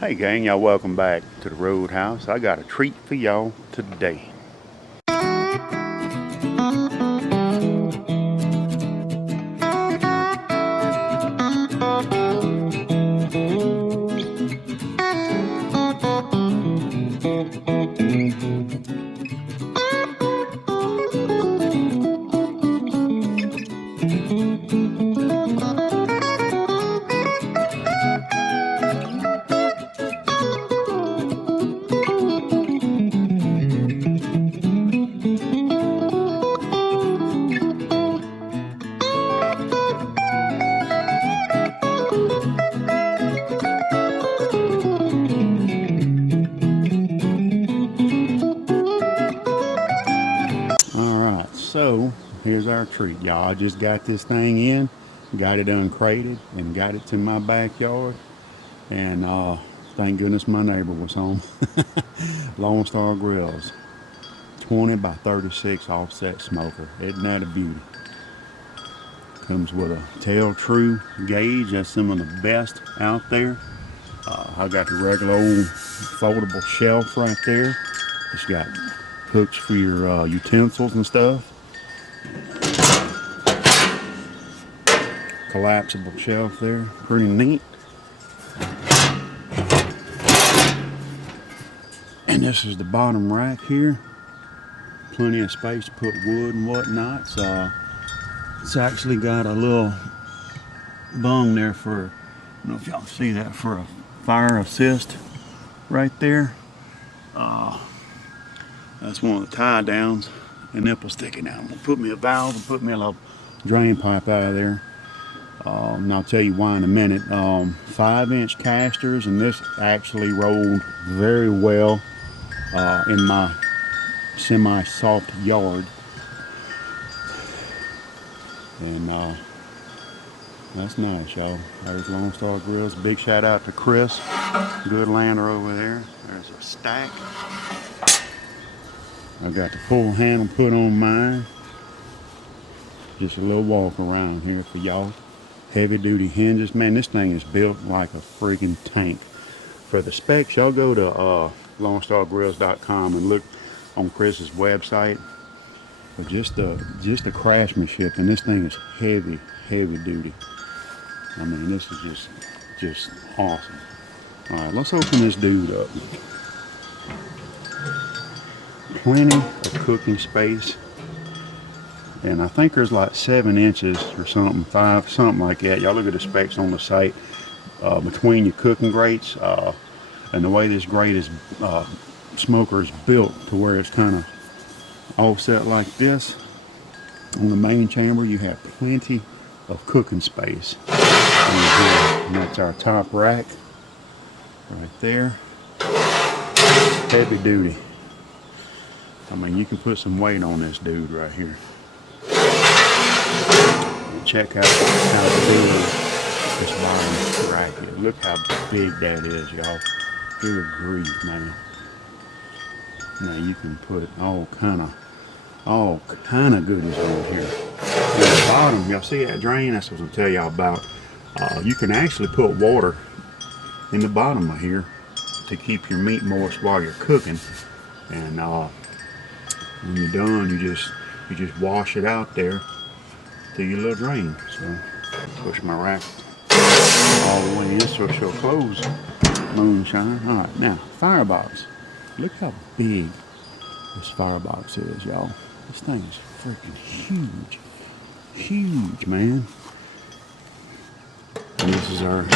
Hey gang, y'all welcome back to the Roadhouse. I got a treat for y'all today. Alright, so here's our treat, y'all. I just got this thing in, got it uncrated, and got it to my backyard. And thank goodness my neighbor was home. Lone Star Grillz 20x36 offset smoker. Isn't that a beauty? Comes with a tail true gauge. That's some of the best out there. I got the regular old foldable shelf right there. It's got hooks for your utensils and stuff. Collapsible shelf there, pretty neat. And this is the bottom rack here. Plenty of space to put wood and whatnot. So it's actually got a little bung there for, I don't know if y'all see that, for a fire assist right there. That's one of the tie downs, and nipple sticking out. I'm gonna put me a valve and put me a little drain pipe out of there. And I'll tell you why in a minute. 5-inch casters, and this actually rolled very well in my semi-soft yard. And that's nice, y'all. There's Lone Star Grillz. Big shout out to Chris, good lander over there. There's a stack. I've got the full handle put on mine. Just a little walk around here for y'all. Heavy duty hinges. Man, this thing is built like a freaking tank. For the specs, y'all go to LoneStarGrills.com and look on Chris's website. But just the craftsmanship, and this thing is heavy duty. I mean, this is just awesome. All right, let's open this dude up. Plenty of cooking space, and I think there's like 7 inches or something, 5, something like that. Y'all look at the specs on the site between your cooking grates, and the way this grate is smoker is built to where it's kind of offset like this. On the main chamber, you have plenty of cooking space. And that's our top rack right there. Heavy duty. I mean, you can put some weight on this dude right here. And check out how big this bottom rack is. Look how big that is, y'all. Good grief, man. Now you can put all kind of goodies on here. At the bottom, y'all see that drain? That's what I'll tell y'all about. You can actually put water in the bottom of here to keep your meat moist while you're cooking. And when you're done, you just wash it out there to your little drain. So push my rack all the way in so she'll close. Moonshine. All right, now firebox. Look how big this firebox is, y'all. This thing is freaking huge, man. And this is our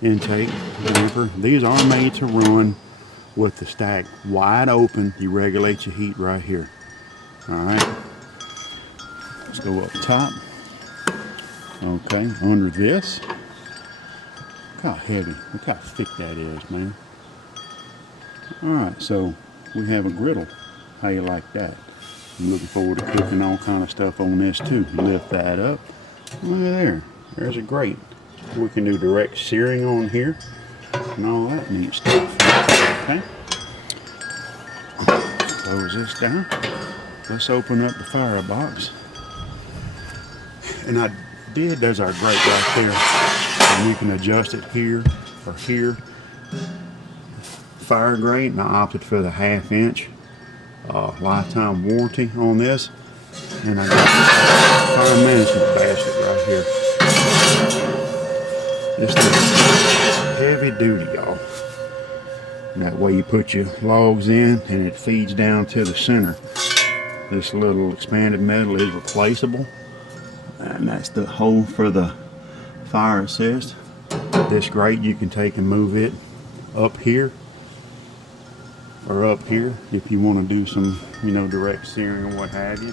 intake damper. These are made to run with the stack wide open. You regulate your heat right here. All right, let's go up top. Okay, under this, look how heavy, look how thick that is, man. All right, so we have a griddle. How you like that? I'm looking forward to cooking all kind of stuff on this too. Lift that up. Look at there, there's a grate. We can do direct searing on here and all that neat stuff. Okay, close this down. Let's open up the firebox. And there's our grate right there. And you can adjust it here or here. fire grate, and I opted for the 1/2 inch. Lifetime warranty on this. And I got this fire management basket right here. This is heavy duty, y'all. And that way you put your logs in and it feeds down to the center. This little expanded metal is replaceable. And that's the hole for the fire assist. This grate you can take and move it up here or up here if you want to do some, you know, direct searing or what have you.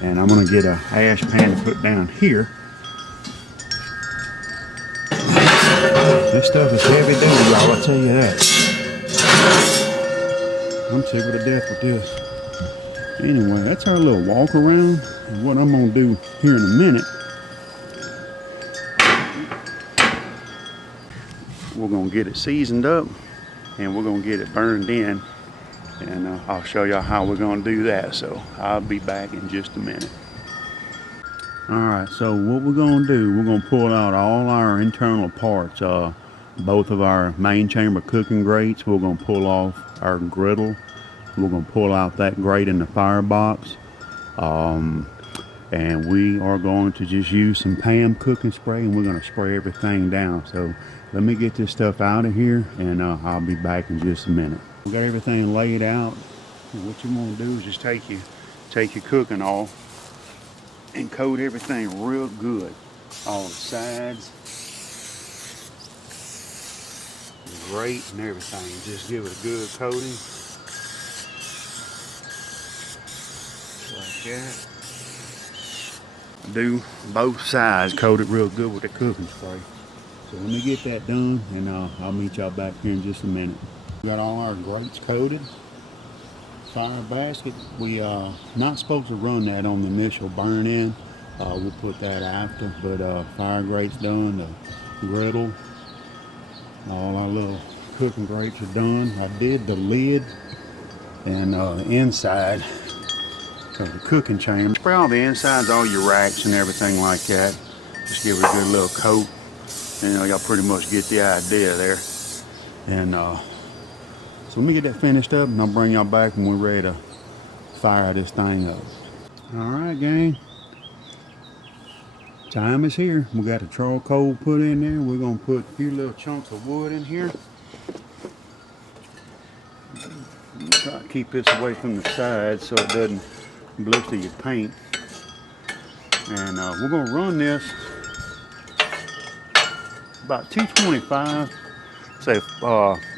And I'm going to get a ash pan to put down here. This stuff is heavy duty, y'all, I'll tell you that. I'm tickled to death with this. Anyway, that's our little walk around. And what I'm going to do here in a minute, we're going to get it seasoned up and we're going to get it burned in. And I'll show y'all how we're going to do that. So I'll be back in just a minute. Alright, so what we're going to do, we're going to pull out all our internal parts. Both of our main chamber cooking grates. We're going to pull off our griddle. We're going to pull out that grate in the firebox. And we are going to just use some Pam cooking spray, and we're going to spray everything down. So let me get this stuff out of here, and I'll be back in just a minute. We got everything laid out, and what you want to do is just take your cooking oil and coat everything real good. All the sides, the grate and everything. Just give it a good coating. Like that. Do both sides, coat it real good with the cooking spray. So let me get that done, and I'll meet y'all back here in just a minute. We got all our grates coated. Fire basket, we not supposed to run that on the initial burn in. We'll put that after, but fire grates done, the griddle, all our little cooking grates are done. I did the lid and the inside of the cooking chamber. Spray all the insides, all your racks and everything like that. Just give it a good little coat. And y'all pretty much get the idea there. And so let me get that finished up, and I'll bring y'all back when we're ready to fire this thing up. Alright, gang. Time is here. We got the charcoal put in there. We're going to put a few little chunks of wood in here. Try to keep this away from the sides so it doesn't blister your paint. And we're going to run this about 225, say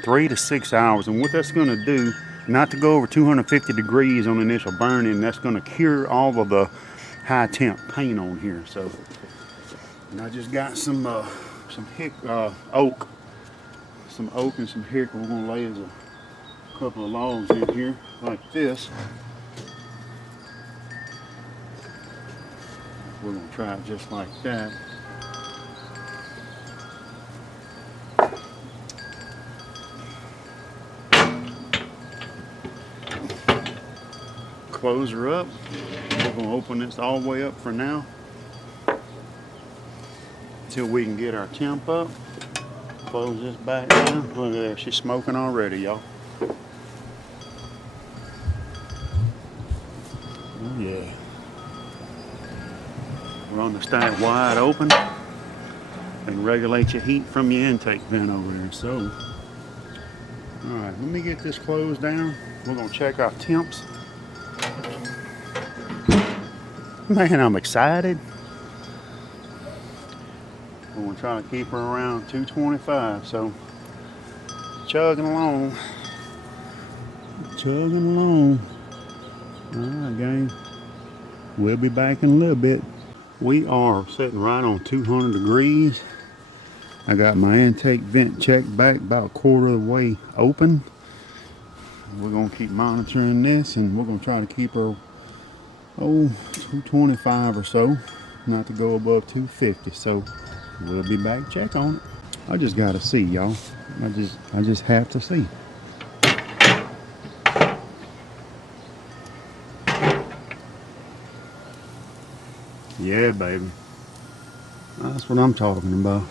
3 to 6 hours. And what that's going to do, not to go over 250 degrees on initial burning, that's going to cure all of the high temp paint on here. So, and I just got some oak, some oak and some hickory. We're going to lay as a couple of logs in here like this. We're going to try it just like that. Close her up. We're going to open this all the way up for now until we can get our temp up. Close this back down. Look at there, she's smoking already, y'all. Oh yeah. Run the stack wide open and regulate your heat from your intake vent over there. So, all right, let me get this closed down. We're gonna check our temps. Man, I'm excited. We're gonna try to keep her around 225. So, chugging along. Chugging along. All right, gang. We'll be back in a little bit. We are sitting right on 200 degrees. I got my intake vent checked back about a quarter of the way open. We're gonna keep monitoring this, and we're gonna try to keep her 225 or so, not to go above 250. So we'll be back, check on it. I just gotta see, y'all. I just have to see. Yeah, baby. That's what I'm talking about.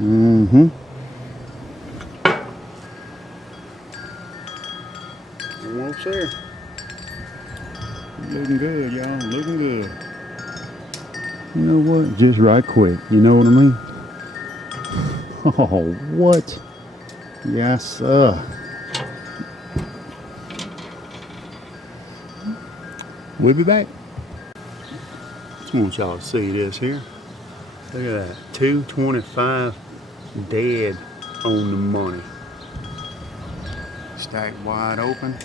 Mm-hmm. Almost there. Looking good, y'all. Looking good. You know what? Just right quick. You know what I mean? Oh, what? Yes, sir. We'll be back. Just want y'all to see this here. Look at that. 225 dead on the money. Stacked wide open.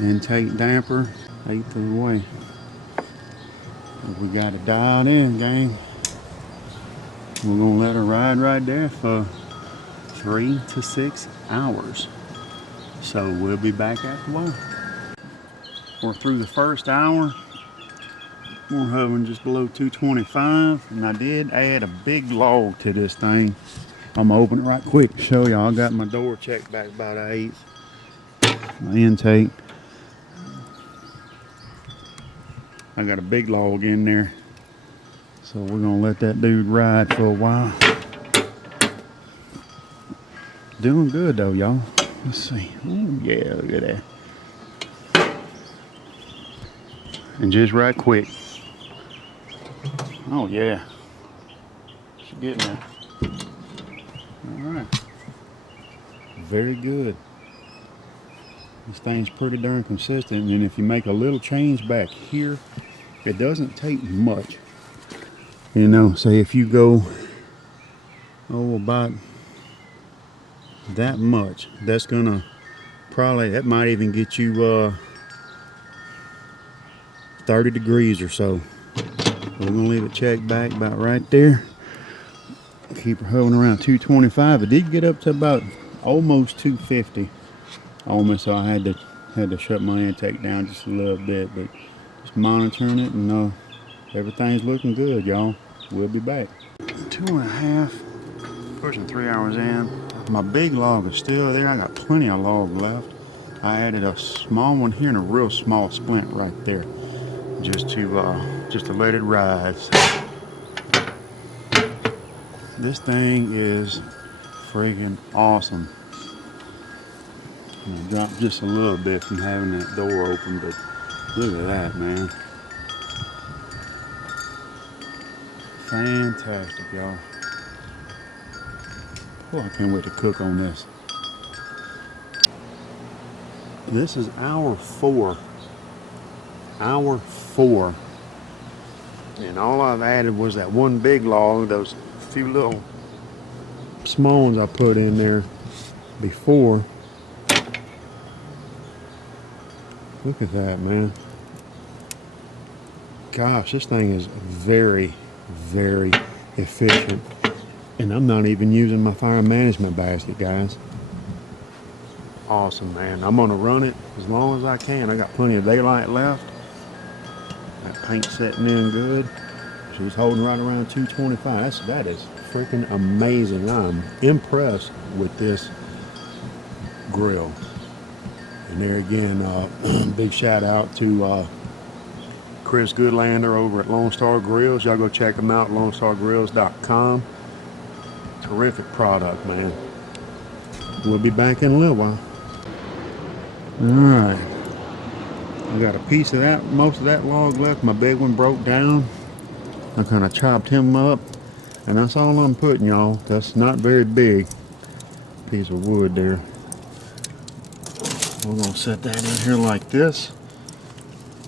Intake damper, 1/8 of the way. We got it dialed in, gang. We're gonna let her ride right there for 3 to 6 hours. So we'll be back after a while. We're through the first hour. We're hovering just below 225, and I did add a big log to this thing. I'm gonna open it right quick to show y'all. I got my door checked back about 1/8. My intake. I got a big log in there. So we're gonna let that dude ride for a while. Doing good though, y'all. Let's see. Oh yeah, look at that. And just right quick. Oh yeah. She's getting there. Alright. Very good. This thing's pretty darn consistent, and if you make a little change back here, it doesn't take much. You know, say if you go about that much, that's gonna probably, that might even get you 30 degrees or so. We're gonna leave it checked back about right there. Keep her hovering around 225. It did get up to about almost 250. Almost, so I had to shut my intake down just a little bit, but just monitoring it, and everything's looking good, y'all. We'll be back. 2.5, pushing 3 hours in. My big log is still there. I got plenty of log left. I added a small one here and a real small splint right there, just to let it rise. This thing is freaking awesome. I'm gonna drop just a little bit from having that door open, but look at that, man. Fantastic, y'all. Oh, I can't wait to cook on this. This is hour 4. Hour 4. And all I've added was that one big log, those few little small ones I put in there before. Look at that, man. Gosh, this thing is very, very efficient. And I'm not even using my fire management basket, guys. Awesome, man. I'm gonna run it as long as I can. I got plenty of daylight left. That paint setting in good. She's holding right around 225. That is freaking amazing. I'm impressed with this grill. And there again, big shout out to Chris Goodlander over at Lone Star Grillz. Y'all go check them out, lonestargrills.com. Terrific product, man. We'll be back in a little while. Alright. I got a piece of that, most of that log left. My big one broke down. I kind of chopped him up. And that's all I'm putting, y'all. That's not very big. Piece of wood there. We're going to set that in here like this.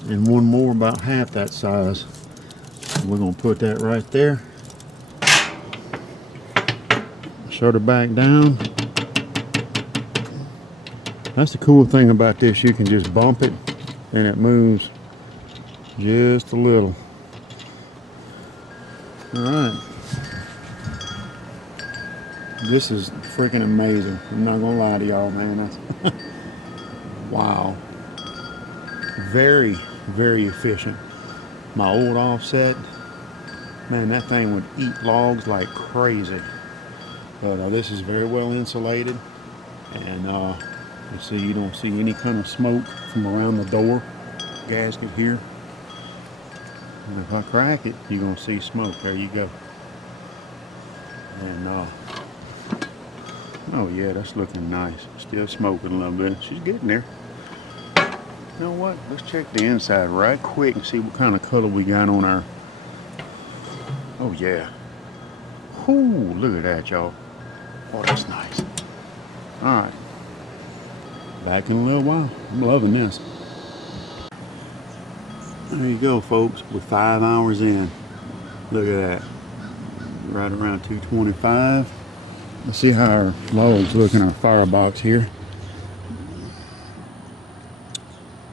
And one more about half that size. We're going to put that right there. Shut her back down. That's the cool thing about this. You can just bump it and it moves just a little. Alright. This is freaking amazing. I'm not going to lie to y'all, man. Wow. Very, very efficient. My old offset, man, that thing would eat logs like crazy. But this is very well insulated. And you see, you don't see any kind of smoke from around the door gasket here. And if I crack it, you're gonna see smoke. There you go. And oh yeah, that's looking nice. Still smoking a little bit. She's getting there. You know what? Let's check the inside right quick and see what kind of color we got on our. Oh yeah. Whoo, look at that, y'all. Oh, that's nice. All right. Back in a little while. I'm loving this. There you go, folks. We're 5 hours in. Look at that. Right around 225. Let's see how our logs look in our firebox here.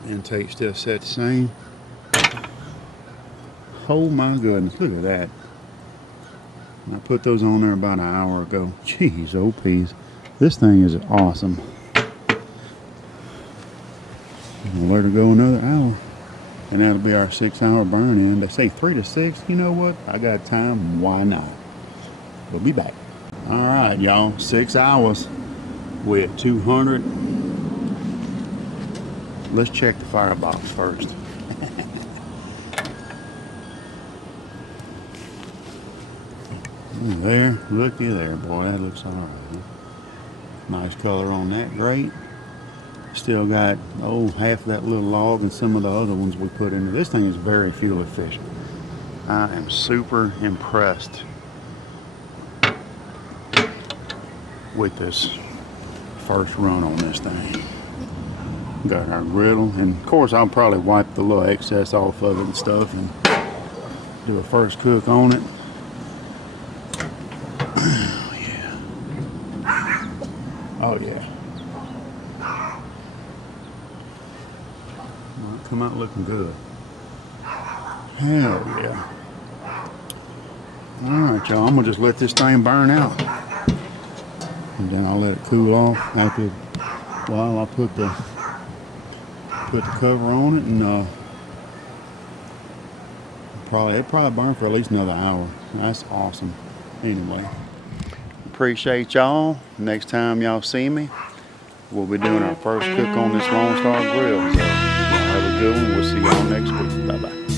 Intake still set the same. Oh my goodness, look at that. I put those on there about an hour ago. Jeez, oh peas. This thing is awesome. I'm gonna let her go another hour. And that'll be our 6 hour burn in. They say 3 to 6. You know what? I got time. Why not? We'll be back. All right, y'all. 6 hours with 200. Let's check the firebox first. There, looky there, boy. That looks all right. Nice color on that grate. Still got, half of that little log and some of the other ones we put in. This thing is very fuel efficient. I am super impressed with this first run on this thing. Got our griddle, and of course I'll probably wipe the little excess off of it and stuff and do a first cook on it. Oh yeah. Oh yeah. Well, it come out looking good. Hell yeah. Alright y'all, I'm gonna just let this thing burn out. And then I'll let it cool off after a while. I'll put the cover on it, and it'll probably burn for at least another hour. That's awesome. Anyway, appreciate y'all. Next time y'all see me, we'll be doing our first cook on this Lone Star Grillz. So y'all have a good one. We'll see y'all next week. Bye bye.